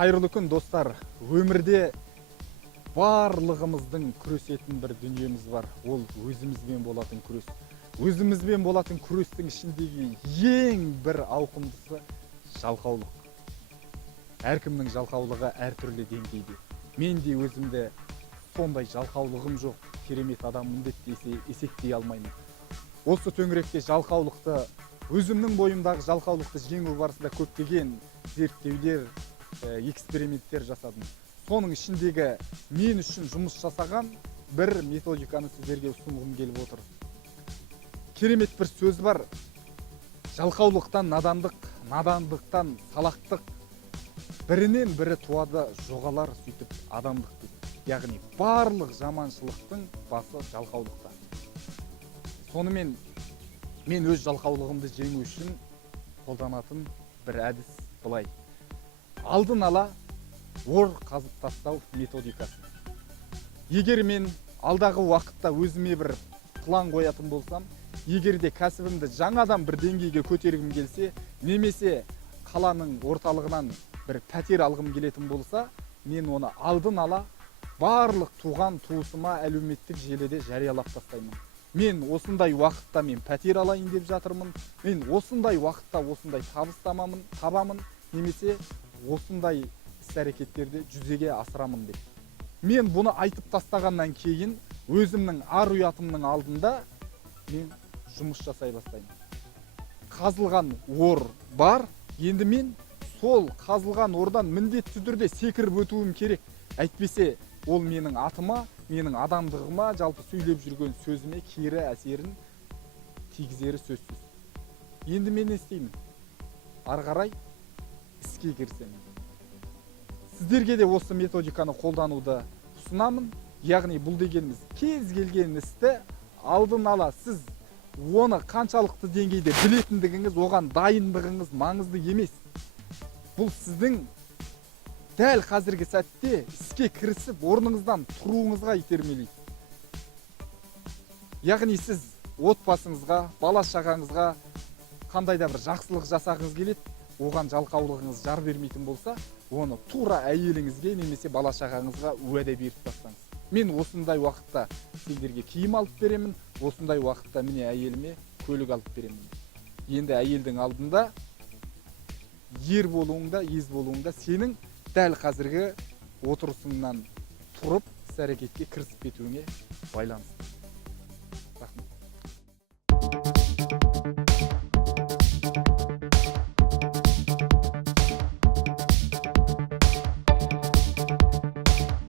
Қайырлы күн достар. Өмірде барлығымыздың күресетін бір дүниеміз бар. Ол өзімізбен болатын күрес. Өзімізбен болатын күрестің ішіндегі ең бір ауқымдысы жалқаулық. Әркімнің жалқаулығы әртүрлі деңгейде. Мен де өзімде сондай жалқаулығым жоқ, керемет адаммын деп есептей алмаймын. Осы төңіректе жалқаулықты, өзімнің бойымдағы жалқаулықты жеңу барысында көптеген зерттеулер, эксперименттер жасадым. Соның ішіндегі мен үшін жұмыс жасаған бір методиканы сіздерге ұсынғым келіп отыр. Керемет бір сөз бар. Жалқаулықтан надандық, надандықтан салақтық, бірінен бірі туады, жоғалар сөйтіп адамдық дейді. Яғни барлық жаманшылықтың басы жалқаулықта. Сонымен мен өз жалқаулығымды жеңу үшін қолданатын бір әдіс былай. Алдын ала ор қазып тастау методикасы. Егер мен алдағы уақытта өзіме бір план қоятын болсам, егер де кәсібімді жаңадан бір деңгейге көтергім келсе, немесе қаланың орталығынан бір пәтер алғым келетін болса, мен оны алдын ала барлық туған туысыма әлеуметтік желіде жариялап тастаймын. Мен осындай уақытта мен пәтер алайын деп жатырмын. Мен осындай уақытта осындай табыс табамын, немесе осындай іс-әрекеттерді жүзеге асырамын деп. Мен бұны айтып тастағаннан кейін өзімнің ар ұятымның алдында мен жұмыс жасай бастаймын. Қазылған ор бар, енді мен сол қазылған ордан міндетті түрде секіріп өтуім керек. Әйтпесе ол менің атыма, менің адамдығыма, жалпы сөйлеп жүрген сөзіме кері әсерін тигізері сөзсіз. Енді мен не істеймін? Ары қарай іске кірісемін. Сіздерге де осы методиканы қолдануды ұсынамын. Яғни бұл дегеніміз кез келген істі алдын ала сіз оны қаншалықты деңгейде білетіндігіңіз, оған дайындығыңыз маңызды емес. Бұл сіздің дәл қазіргі сәтте іске кірісіп, орныңыздан тұруыңызға итермелейді. Яғни сіз отбасыңызға, бала шағаңызға қандай да бір жақсылық жасағыңыз келеді, оған жалқаулығыңыз жар бермейтін болса, оны тура әйеліңізге немесе бала шағаңызға уәде беріп тастаңыз. Мен осындай уақытта сендерге киім алып беремін, осындай уақытта міне әйеліме көлік алып беремін. Енді әйелдің алдында ер болуыңда, ез болуыңда сенің дәл қазіргі отырысыңнан тұрып іс-әрекетке кірісіп кетуіңе байланысты.